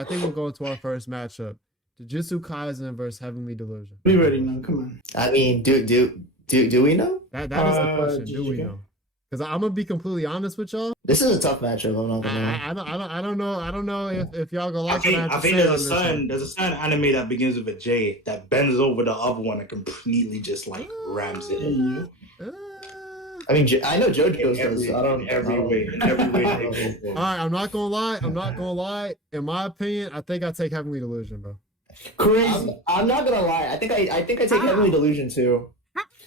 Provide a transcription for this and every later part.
I think we'll go to our first matchup: Jujutsu Kaisen versus Heavenly Delusion. We already know. Come on. I mean, do we know? That is the question. Do we JJK? know? Because I'm gonna be completely honest with y'all. This is a tough matchup. I'm not gonna lie. I don't know if y'all gonna like I what I have to think say there's on this one. a certain anime that begins with a J that bends over the other one and completely just like rams it in I mean, I know JoJo's does. So I don't. every way. In every way. All right, I'm not gonna lie. In my opinion, I think I take Heavenly Delusion, bro. Crazy. I'm not gonna lie. I think I take Heavenly Delusion too.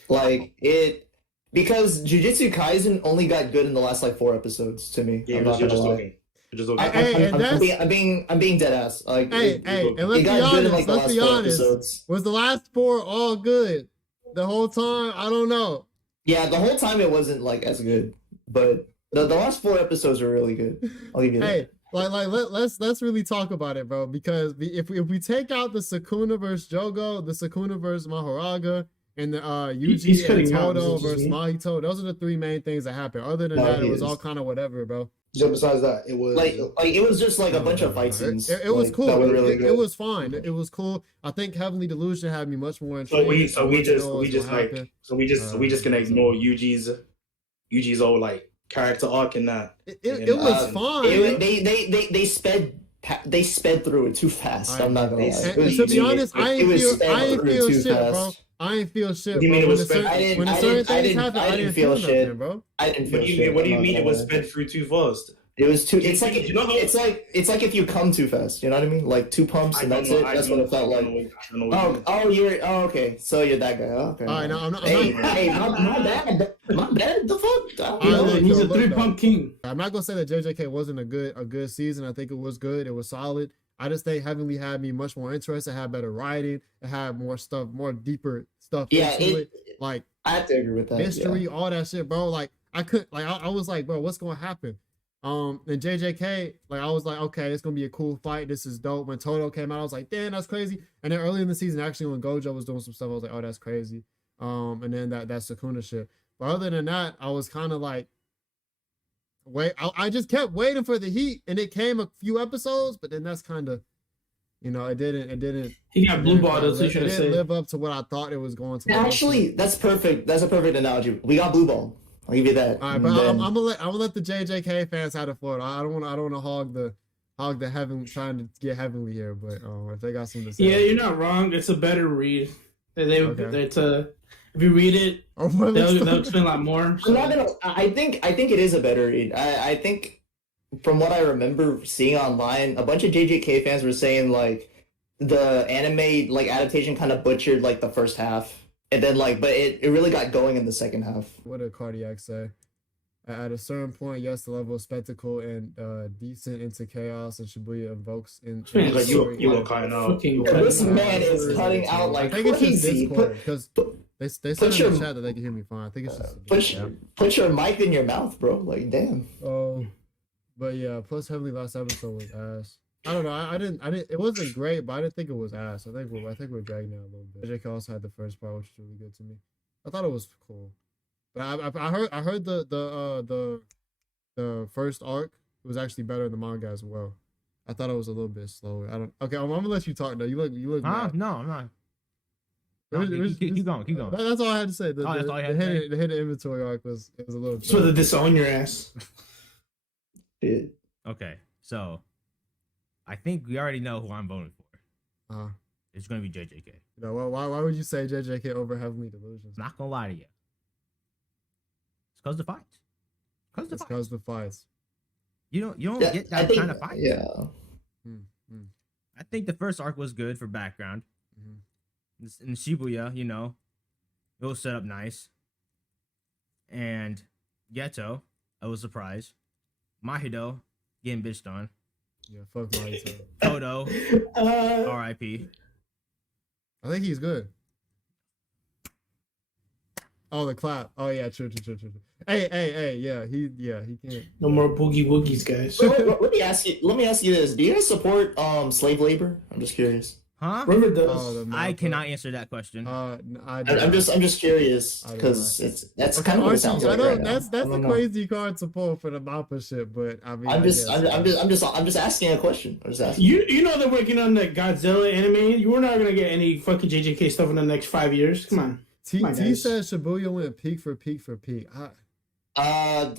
Like it because Jujutsu Kaisen only got good in the last like 4 episodes to me. Yeah, I'm you're not gonna just lie. talking. You're just talking. I'm being dead ass. Like Hey, and let's it be got good in honest. like the Let's last be 4 honest. episodes. Was the last 4 all good the whole time? I don't know. Yeah, the whole time it wasn't like as good, but the last 4 episodes were really good. I'll give you that. Hey, let's really talk about it, bro. Because if we take out the Sukuna versus Jogo, the Sukuna versus Mahoraga, and the He's Yuji and cutting out, Todo is it just versus me? Mahito, those are the 3 main things that happened. Other than No, that, he it was is. all kind of whatever, bro. So besides that, it was Like it was just like a bunch of fight scenes. It was like, cool. That were really It good. was fine. It was cool. I think Heavenly Delusion had me much more so intrigued. we just gonna ignore Yuji's old like character arc in that. It was fine. They sped through it too fast. I'm not gonna lie. And to be honest, I ain't feel shit, bro. I ain't feel shit, What do you bro. mean it When was the certain sped? when the I certain didn't- things happened, I didn't feel shit. nothing, bro. I didn't feel What do shit. you mean it was Not sped through too fast? It was too. It's like You know how- it's like if you come too fast. You know what I mean? Like 2 pumps and that's it. That's what it felt like. Okay. So you're that guy. Okay. All right, now I'm not. Hey, my bad. My bad. The fuck. All right, look, He's a look, 3-pump king. I'm not gonna say that JJK wasn't a good season. I think it was good. It was solid. I just think Heavenly had me much more interested. It had better writing. It had more stuff, more deeper stuff into it. Like I have to agree with that. mystery, all that shit, bro. Like I couldn't, like I was like, bro, what's gonna happen? And JJK, like I was like, okay, it's gonna be a cool fight. This is dope. When Todo came out, I was like, damn, that's crazy. And then early in the season, actually, when Gojo was doing some stuff, I was like, oh, that's crazy. And then that Sukuna shit. But other than that, I was kind of like, I just kept waiting for the heat, and it came a few episodes, but then that's kind of, it didn't. He got blue ball, though, so you should It have didn't said. live up to what I thought it was going to. Actually, that's perfect. That's a perfect analogy. We got blue ball. I'll give you that. All right, but I'm gonna let the JJK fans have the floor. I don't want to hog the heaven, trying to get Heavenly here, but if they got something to say. Yeah, you're not wrong. It's a better read. If you read it, they'll explain a lot more. I'm not gonna. I think it is a better read. I think from what I remember seeing online, a bunch of JJK fans were saying like the anime like adaptation kind of butchered like the first half, and then like, but it really got going in the second half. What did Cardiac say? At a certain point, yes, the level of spectacle and decent into chaos and Shibuya invokes in. Like you were cutting out. This man is cutting out like I think it's just crazy. Discord because they said in the chat that they can hear me fine. I think it's just Put your mic in your mouth, bro. Like damn. Oh, but yeah. Plus, Heavenly last episode was ass. I don't know. I didn't. It wasn't great, but I didn't think it was ass. I think we're dragging it a little bit. JK also had the first part, which was really good to me. I thought it was cool, but I heard the first arc was actually better in the manga as well. I thought it was a little bit slower. I don't. Okay, I'm gonna let you talk though. You look. Mad. No, I'm not. No, keep going. That's all I had to say. That's all you had to say? The hidden inventory arc was a little. So to disown your ass. Dude. Okay, so I think we already know who I'm voting for. It's gonna be JJK. Why would you say JJK over Heavenly Delusions? I'm not gonna lie to you. It's because the fights. Because the fights. You don't get that kind of fight. Yeah. I think the first arc was good for background. In Shibuya, it was set up nice. And Geto, I was surprised. Mahito getting bitched on. Yeah, fuck Mahito. Todo, R.I.P. I think he's good. Oh, the clap. Oh yeah, true. Hey, yeah, he can't. No more boogie woogies, guys. Let me ask you this: do you guys support slave labor? I'm just curious. Huh? River does. Oh, the I manga. cannot answer that question. I I'm just curious I don't because know. that's Okay, kind of what it Archie, sounds I like know right now. that's I a don't know. crazy card to pull for the Mappa shit, but I mean, I'm I just guess, I'm just asking a question. I'm just asking. You know they're working on the Godzilla anime. You were not gonna get any fucking JJK stuff in the next 5 years. Come on. T My T guys. said Shibuya went peak for peak. Well,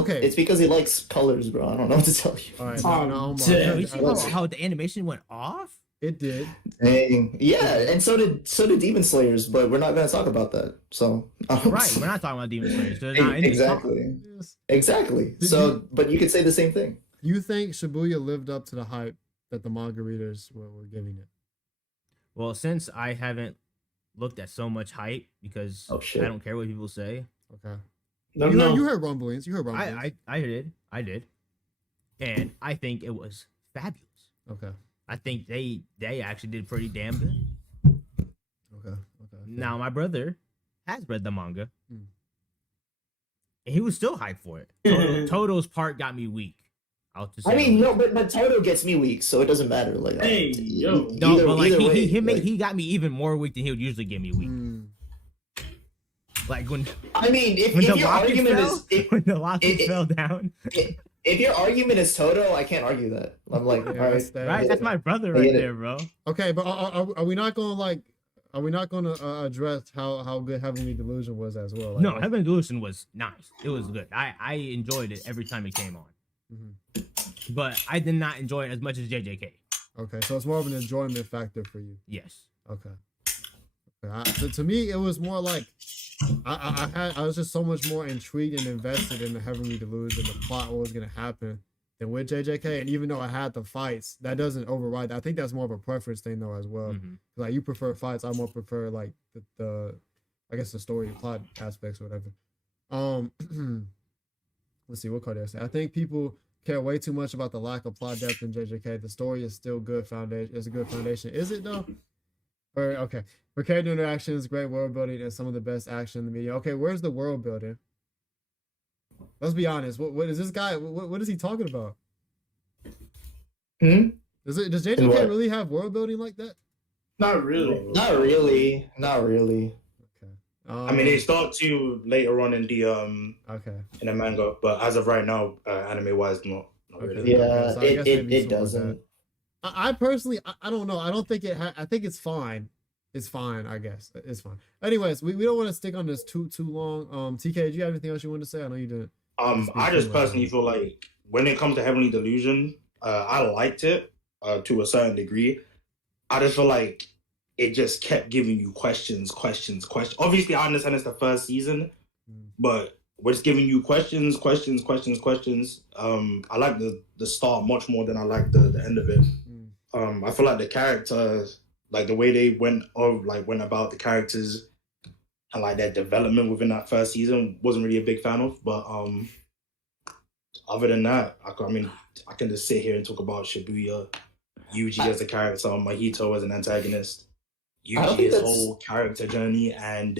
Okay. it's because he likes colors, bro. I don't know what to tell you. All right, Oh, no, Yo, damn. you see how the animation went off? it did. Dang. Yeah, and so did Demon Slayers, but we're not gonna talk about that. So Right, we're not talking about Demon Slayer. So they're not in these exactly, Yes. exactly. Did So, but you could say the same thing. You think Shibuya lived up to the hype that the manga readers were giving it? Well, since I haven't looked at so much hype because Oh, shit. I don't care what people say, Okay. No, You no. heard rumblings. You heard rumblings. I did, and I think it was fabulous. Okay. I think they actually did pretty damn good. Okay. Now my brother has read the manga, Hmm. and he was still hyped for it. Toto's part got me weak. I'll just. I say mean, that. no, but Toto gets me weak, so it doesn't matter. Like, Hey, yo. No, but like way, he got me even more weak than he would usually get me weak. Mm. Like when I mean, if when the your locket argument fell, is when the locket it- fell down. if your argument is Toto, I can't argue that. I'm like, Yeah, all right, that's that. Right, that's my brother I right get it. there, bro. Okay, but are we not gonna like? Are we not gonna address how good Heavenly Delusion was as well? Like, No, Heavenly Delusion was nice. It was good. I enjoyed it every time it came on, Mhm. but I did not enjoy it as much as JJK. Okay, so it's more of an enjoyment factor for you. Yes. Okay. So to me, it was more like I was just so much more intrigued and invested in the Heavenly Delusion, the plot, what was gonna happen, than with JJK. And even though I had the fights, that doesn't override. I think that's more of a preference thing though as well. Mhm. Like you prefer fights, I more prefer like the I guess the story plot aspects or whatever. Let's see what card did I say. I think people care way too much about the lack of plot depth in JJK. The story is still good foundation. It's a good foundation. Is it though? Or okay, for character interactions, great world building, and some of the best action in the media. Okay, where's the world building? Let's be honest. What is this guy? What is he talking about? Hmm? Does In JJK what? really have world building like that? Not really. Not really, not really. Okay. I mean, they start to later on in the Okay. in the manga, but as of right now, anime wise, not Okay. really. Yeah, so I guess maybe it something like doesn't. I personally, I don't know. I don't think it. I think it's fine. It's fine. I guess it's fine. Anyways, we don't want to stick on this too long. TK, do you have anything else you want to say? I know you didn't. I just personally feel like when it comes to Heavenly Delusion, I liked it to a certain degree. I just feel like it just kept giving you questions. Obviously, I understand it's the first season, but we're just giving you questions. I like the start much more than I like the end of it. I feel like the characters, like the way they went about the characters and like their development within that first season, wasn't really a big fan of. But other than that, I mean, I can just sit here and talk about Shibuya, Yuji as a character, Mahito as an antagonist, I don't think Yuji's that's- whole character journey and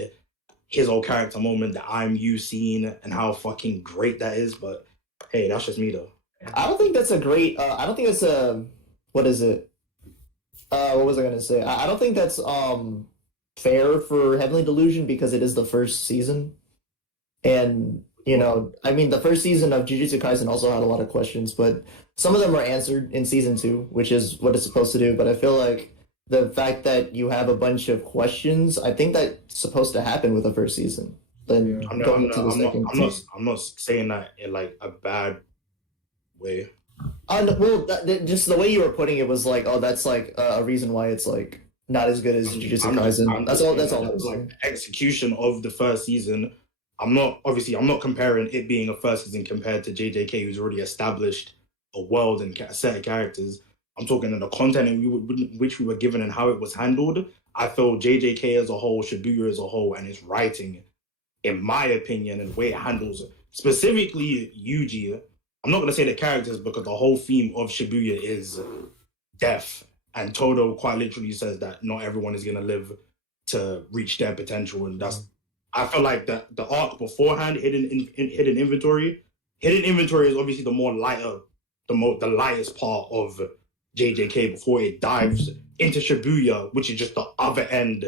his whole character moment, the I'm you scene, and how fucking great that is. But hey, that's just me though. I don't think that's a great. I don't think that's a. What is it? What was I gonna say? I don't think that's fair for Heavenly Delusion because it is the first season, and you know, I mean, the first season of Jujutsu Kaisen also had a lot of questions, but some of them were answered in season 2, which is what it's supposed to do. But I feel like the fact that you have a bunch of questions, I think that's supposed to happen with the first season. Then Yeah. I'm not saying that in like a bad way. Well, just the way you were putting it was like, oh, that's like a reason why it's like not as good as Jujutsu Kaisen. That's all. That's all I was saying. Like execution of the first season. I'm not comparing it being a first season compared to JJK, who's already established a world and a set of characters. I'm talking in the content in which we were given and how it was handled. I feel JJK as a whole, Shibuya as a whole, and its writing, in my opinion, and the way it handles specifically Yuji. I'm not going to say the characters because the whole theme of Shibuya is death. And Todo quite literally says that not everyone is going to live to reach their potential. And that's, I feel like the arc beforehand, Hidden Inventory is obviously the lightest part of JJK before it dives into Shibuya, which is just the other end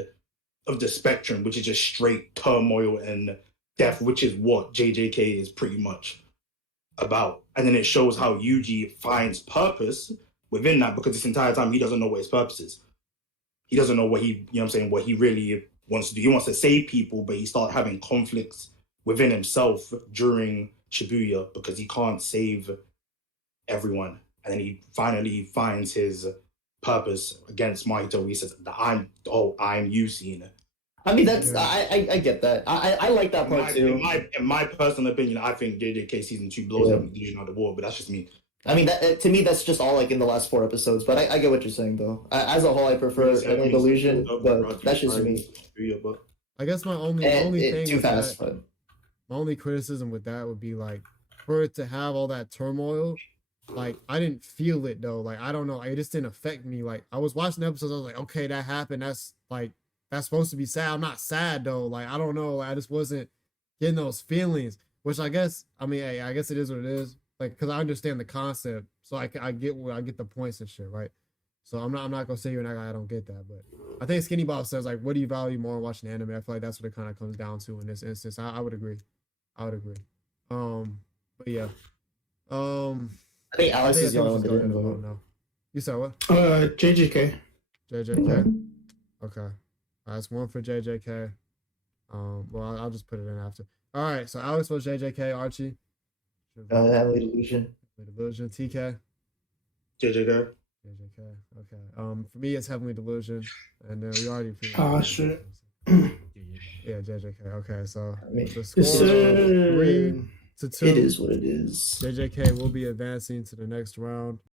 of the spectrum, which is just straight turmoil and death, which is what JJK is pretty much about. And then it shows how Yuji finds purpose within that, because this entire time he doesn't know what his purpose is. He doesn't know what what he really wants to do. He wants to save people, but he starts having conflicts within himself during Shibuya because he can't save everyone. And then he finally finds his purpose against Mahito. He says, I'm Yusin. I mean, that's I get that. I like that part too. In my personal opinion, I think JJK season 2 blows Heavenly Delusion out of the water, but that's just me. I mean, to me, that's just all like in the last 4 episodes. But I get what you're saying, though. As a whole, I prefer Heavenly Delusion, but that's just me. I guess my only thing too with fast, that, my only criticism with that would be like for it to have all that turmoil. Like I didn't feel it though. Like I don't know. It just didn't affect me. Like I was watching the episodes. I was like, okay, that happened. That's supposed to be sad. I'm not sad though. Like I don't know. I just wasn't getting those feelings. Which I guess, I mean, hey, I guess it is what it is. Like, because I understand the concept, so I get the points and shit, right? So I'm not gonna say you're not. I don't get that, but I think Skinny Bob says like, what do you value more in watching anime? I feel like that's what it kind of comes down to in this instance. I would agree. But yeah. I think Alex is the only one that didn't vote. No. You said what? JJK. JJK. Okay. That's one for JJK. Well, I'll just put it in after. All right. So Alex was JJK. Archie. Heavenly Delusion. Delusion. TK. JJK. JJK. Okay. For me, it's Heavenly Delusion, and then we already. Oh shit. Yeah, JJK. Okay, so I mean, the score Yes, of sir. 3-2. It is what it is. JJK will be advancing to the next round.